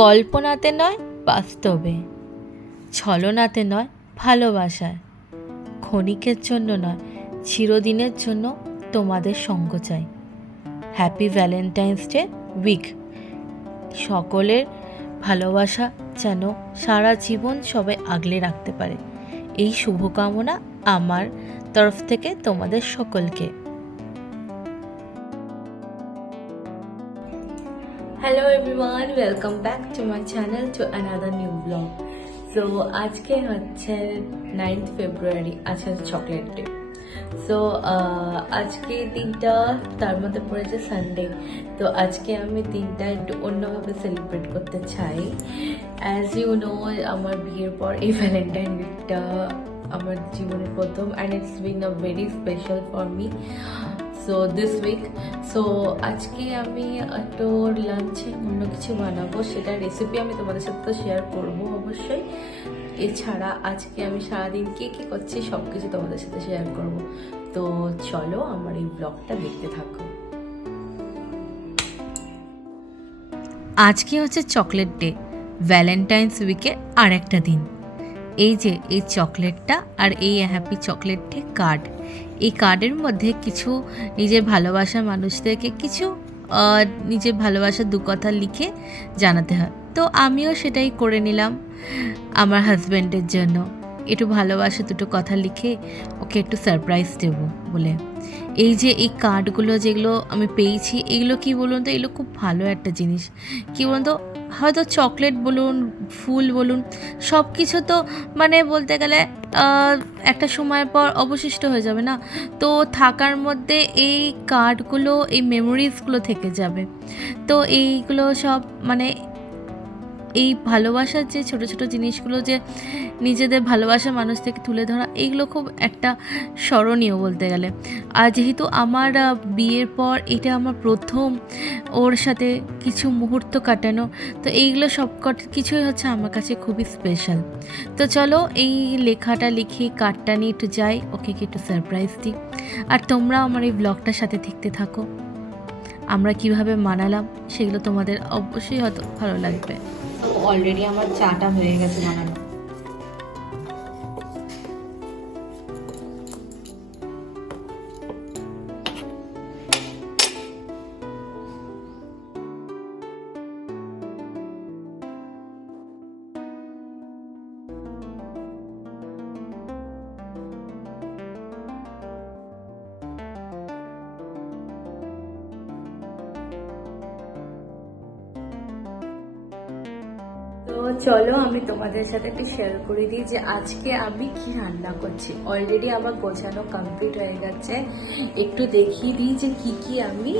কল্পনাতে নয় বাস্তবে, ছলনাতে নয় ভালোবাসায়, ক্ষণিকের জন্য নয় চিরদিনের জন্য তোমাদের সঙ্গ চাই। Happy valentine's day week. সকলের ভালোবাসা যেন সারা জীবন সবাই আগলে রাখতে পারে, এই শুভকামনা আমার তরফ থেকে তোমাদের সকলকে। Hello everyone, welcome back to my channel to another new blog. So আজকে হচ্ছে 9th ফেব্রুয়ারি, আজকে চকলেট ডে। সো আজকে দিনটা তার মধ্যে পড়েছে সানডে। তো আজকে আমি দিনটা একটু অন্যভাবে সেলিব্রেট করতে চাই। অ্যাজ ইউ নো, আমার বিয়ের পর এই ভ্যালেন্টাইন উইকটা আমার জীবনের প্রথম, and it's been a very special for me. So this week, so আজকে আমি একটু লাঞ্চে অন্য কিছু বানাবো, সেটার রেসিপি আমি তোমাদের সাথে তো শেয়ার করবো অবশ্যই। এছাড়া আজকে আমি সারাদিন কী কী করছি সব কিছু তোমাদের সাথে শেয়ার করব। তো চলো আমার এই ব্লগটা দেখতে থাকো। আজকে হচ্ছে চকলেট ডে, ভ্যালেন্টাইন্স উইকের আর একটা দিন। এই যে এই চকলেটটা আর এই হ্যাপি চকলেট ডে কার্ড, এই কার্ডের মধ্যে কিছু নিজের ভালোবাসার মানুষদেরকে কিছু নিজের ভালোবাসার দু কথা লিখে জানাতে হয়। তো আমিও সেটাই করে নিলাম আমার হাজব্যান্ডের জন্য, একটু ভালোবাসা দুটো কথা লিখে ওকে একটু সারপ্রাইজ দেব বলে। এই যে এই কার্ডগুলো যেগুলো আমি পেয়েছি, এগুলো কি বলুন তো, এগুলো খুব ভালো একটা জিনিস। কি বলুন তো, হয়তো চকলেট বলুন, ফুল বলুন, সব কিছু তো মানে বলতে গেলে একটা সময়ের পর অবশিষ্ট হয়ে যাবে না। তো থাকার মধ্যে এই কার্ডগুলো, এই মেমোরিজগুলো থেকে যাবে। তো এইগুলো সব মানে এই ভালোবাসার যে ছোট ছোট জিনিসগুলো, যে নিজেদের ভালোবাসার মানুষ থেকে তুলে ধরা, এইগুলো খুব একটা স্মরণীয় বলতে গেলে। আর যেহেতু আমার বিয়ের পর এটা আমার প্রথম ওর সাথে কিছু মুহূর্ত কাটানো, তো এইগুলো সব কিছুই হচ্ছে আমার কাছে খুবই স্পেশাল। তো চলো এই লেখাটা লিখে কার্ডটা নিয়ে একটু যাই, ওকে একটু সারপ্রাইজ দিই। আর তোমরা আমার এই ব্লগটার সাথে দেখতে থাকো, আমরা কিভাবে মানালাম সেগুলো তোমাদের অবশ্যই হয়তো ভালো লাগবে। অলরেডি আমার চাটা হয়ে গেছে বানানো। তো চলো আমি তোমাদের সাথে একটু শেয়ার করে দিই যে আজকে আমি কি রান্না করছি। অলরেডি আমার গোছানো কমপ্লিট হয়ে গেছে, একটু দেখিয়ে দিই যে কি কি আমি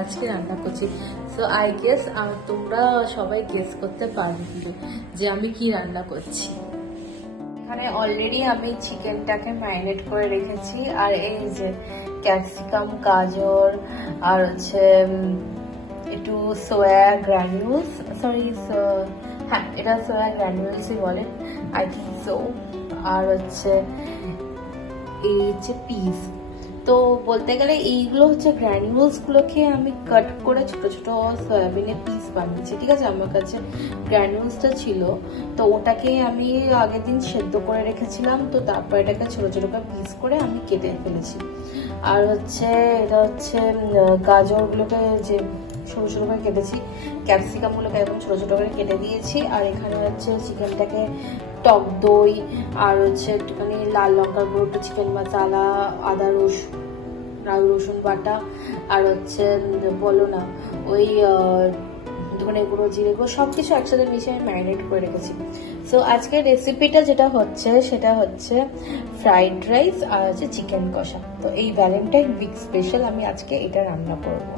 আজকে রান্না করছি। সো আই গেস তোমরা সবাই গেস করতে পারবে যে আমি কি রান্না করছি। এখানে অলরেডি আমি চিকেনটাকে ম্যারিনেট করে রেখেছি, আর এই যে ক্যাপসিকাম, গাজর, আর হচ্ছে একটু সোয়া গ্রানিউলস, সরি হ্যাঁ এটা সোয়া গ্রানিউলসই বলে, আই থিঙ্ক সো। আর হচ্ছে এই হচ্ছে পিস। তো বলতে গেলে এইগুলো হচ্ছে গ্র্যানিউলসগুলোকে আমি কাট করে ছোট ছোট সয়াবিনের পিস বানিয়েছি, ঠিক আছে। আমার কাছে গ্র্যানিউলসটা ছিল, তো ওটাকে আমি আগের দিন সেদ্ধ করে রেখেছিলাম, তো তারপর এটাকে ছোট ছোট করে পিস করে আমি কেটে ফেলেছি। আর হচ্ছে এটা হচ্ছে গাজরগুলোকে যে ছোটো ছোটো করে কেটেছি, ক্যাপসিকামগুলোকে একদম ছোটো ছোটো করে কেটে দিয়েছি। আর এখানে হচ্ছে চিকেনটাকে টক দই, আর হচ্ছে একটুখানি লাল লঙ্কার গুঁড়ো, একটু চিকেন মশলা, আদা রসুন বাটা, আর হচ্ছে বলো না ওই ধনে গুঁড়ো, জিরে গুঁড়ো, সব কিছু একসাথে মিশিয়ে আমি ম্যারিনেট করে রেখেছি। সো আজকের রেসিপিটা যেটা হচ্ছে সেটা হচ্ছে ফ্রাইড রাইস আর হচ্ছে চিকেন কষা। তো এই ভ্যালেন্টাইন উইক স্পেশাল আমি আজকে এটা রান্না করবো।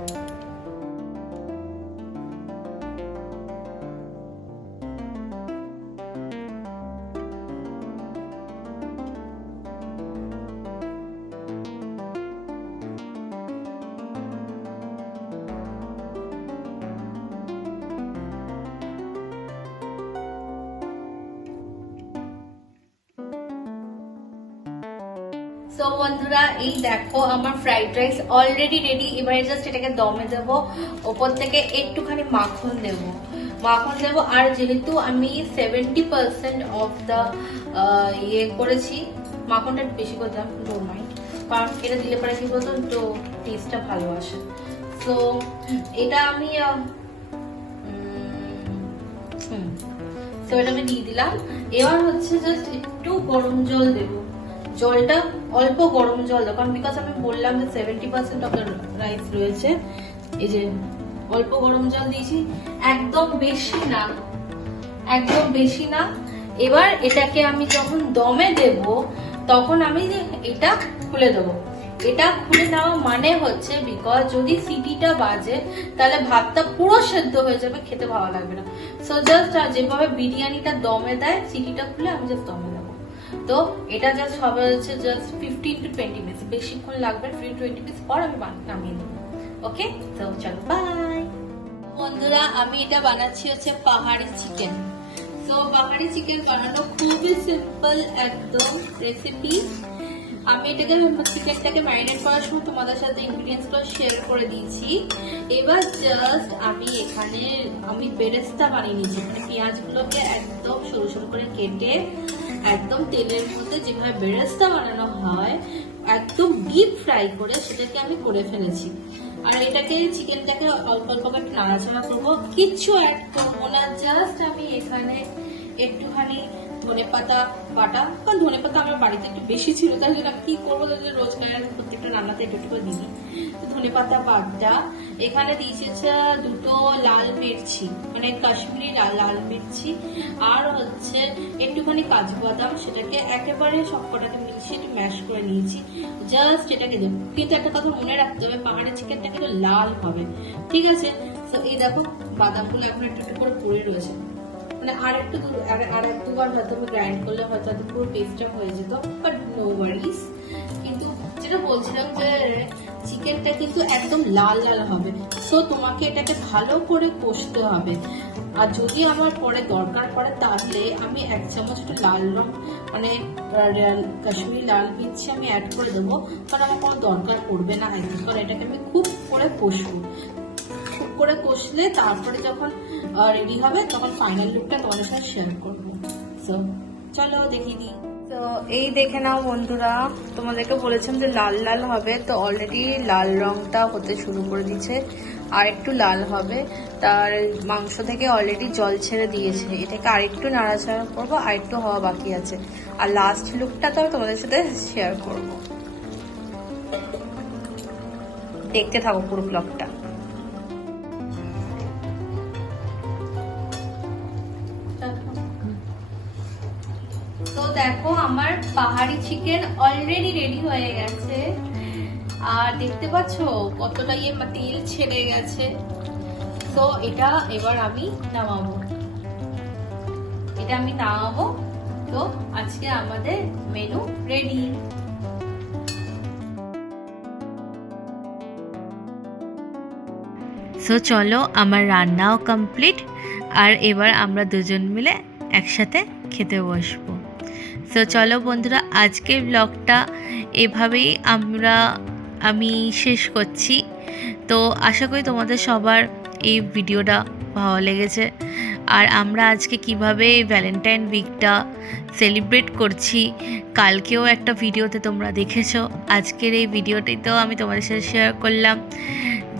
তো বন্ধুরা এই দেখো আমার ফ্রাইড রাইস অলরেডি রেডি। এবারে জাস্ট এটাকে দমে দেবো, ওপর থেকে একটুখানি মাখন দেবো আর যেহেতু আমি 70% অফ দা ইয়ে করেছি, মাখনটা একটু বেশি করে দিলাম, ডোন্ট মাইন্ড, কারণ এটা দিলে পরে কি বলতো তো টেস্টটা ভালো আসে। তো এটা আমি তো এটা আমি দিয়ে দিলাম। এবার হচ্ছে জাস্ট একটু গরম জল দেবো, জলটা অল্প গরম জল দেবো, কারণ বিকজ আমি বললাম যে 70% অফ রাইস রয়েছে। এই যে অল্প গরম জল দিয়েছি, একদম বেশি না। এবার এটাকে আমি যখন দমে দেব তখন আমি এটা খুলে দেবো। এটা খুলে নেওয়া মানে হচ্ছে বিকজ যদি সিটিটা বাজে তাহলে ভাতটা পুরো সেদ্ধ হয়ে যাবে, খেতে ভালো লাগবে না। সো জাস্ট যেভাবে বিরিয়ানিটা দমে দেয়, সিটিটা খুলে আমি জাস্ট দমে দেবো। তো এটা জাস্ট হবে হচ্ছে জাস্ট 15 to 20 মিনিটস, বেশিক্ষণ লাগবে। 20 মিনিটস পর আমি নামিয়ে দেবো। ওকে, তো চলো বাই। বন্ধুরা আমি এটা বানাচ্ছি হচ্ছে পাহাড়ি চিকেন। তো পাহাড়ি চিকেন বানানো খুবই সিম্পল একদম রেসিপি। আমি এটাকে চিকেনটাকে ম্যারিনেট করার সময় তোমাদের সাথে ইনগ্রিডিয়েন্টসগুলো শেয়ার করে দিয়েছি। এবার জাস্ট আমি বেরেস্তা বানিয়ে নিয়েছি, মানে পেঁয়াজগুলোকে একদম সরু সরু করে কেটে একদম তেলের মধ্যে যেভাবে বেরেস্তা বানানো হয় একদম ডিপ ফ্রাই করে সেটাকে আমি করে ফেলেছি। আর এটাকে চিকেনটাকে অল্প অল্প করে নাড়াচাড়া করবো, কিচ্ছু অ্যাড করবো না। জাস্ট আমি এখানে একটুখানি ধনেপাতা বাটা, কারণ ধনেপাতা আমার বাড়িতে একটু বেশি ছিল, তাই জন্য কি করবো রোজগার প্রত্যেকটা রান্নাতে একটু একটু দিই। তো ধনেপাতা বাটা এখানে দিয়েছি দুটো লাল মির্চি, মানে কাশ্মীরি লাল মির্চি, আর হচ্ছে একটুখানি কাজু বাদাম, সেটাকে একেবারে সবকটাকে মিশিয়ে একটু ম্যাশ করে নিয়েছি। জাস্ট এটাকে দেবো, কিন্তু একটা কথা মনে রাখতে হবে, পাহাড়ের চিকেনটা কিন্তু লাল হবে, ঠিক আছে? তো এই দেখো বাদামগুলো এখন একটু একটু করে পড়ে রয়েছে, মানে আর এক দুবার হয়তো আমি গ্রাইন্ড করলে হয়তো পুরো টেস্টটা হয়ে যেত, বাট নো ওয়ারিস। কিন্তু যেটা বলছিলাম যে চিকেনটা কিন্তু একদম লাল লাল হবে, সো তোমাকে এটাকে ভালো করে কষতে হবে। আর যদি আমার পরে দরকার পড়ে তাহলে আমি 1 চামচ একটু লাল রং, মানে কাশ্মীরি লাল মির্চি আমি অ্যাড করে দেবো, কারণ আমার কোনো দরকার পড়বে না একদম, কারণ এটাকে আমি খুব করে কষবো। করে কষলে তারপরে যখন রেডি হবে তখন ফাইনাল লুকটা তোমাদের সাথে শেয়ার করবো। সো চলো দেখিয়ে দিই। তো এই দেখে নাও বন্ধুরা, তোমাদেরকে বলেছিলাম যে লাল লাল হবে, তো অলরেডি লাল রংটা হতে শুরু করে দিয়েছে, আর একটু লাল হবে। তার মাংস থেকে অলরেডি জল ছেড়ে দিয়েছে, এটাকে আরেকটু নাড়াচাড়া করবো, আরেকটু হওয়া বাকি আছে। আর লাস্ট লুকটা তো আমি তোমাদের সাথে শেয়ার করবো, দেখতে থাকো পুরো ব্লগটা। তো দেখো আমার পাহাড়ি চিকেন অলরেডি রেডি হয়ে গেছে, আর দেখতে পাচ্ছো কতটা তেল ছেড়ে গেছে। তো এটা এবার আমি নামাবো, তো আজকে আমাদের মেনু রেডি। সো চলো আমার রান্নাও কমপ্লিট, আর এবার আমরা দুজন মিলে একসাথে খেতে বসবো। সো চলো বন্ধুরা, আজকের ব্লগটা এভাবেই আমি শেষ করছি। তো আশা করি তোমাদের সবার এই ভিডিওটা ভালো লেগেছে। আর আমরা আজকে কিভাবে ভ্যালেন্টাইন উইকটা সেলিব্রেট করছি কালকেও একটা ভিডিওতে তোমরা দেখেছো। আজকের এই ভিডিওটাতেও আমি তোমাদের সাথে শেয়ার করলাম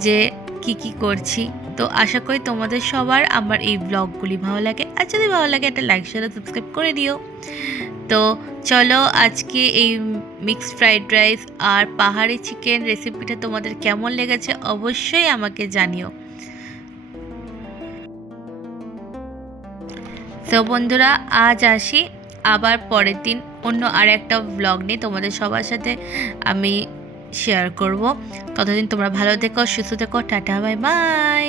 যে কি করছি। তো আশা করি তোমাদের সবার আমার এই ব্লগগুলি ভালো লাগে, আর যদি ভালো লাগে একটা লাইক শেয়ার সাবস্ক্রাইব করে দিও। তো চলো আজকে এই মিক্সড ফ্রাইড রাইস আর পাহাড়ি চিকেন রেসিপিটা তোমাদের কেমন লেগেছে অবশ্যই আমাকে জানিও। তো বন্ধুরা আজ আসি, আবার পরের দিন অন্য আর একটা ব্লগ নিয়ে তোমাদের সবার সাথে আমি শেয়ার করব। ততদিন তোমরা ভালো থেকো, সুস্থ থেকো, টাটা বাই বাই।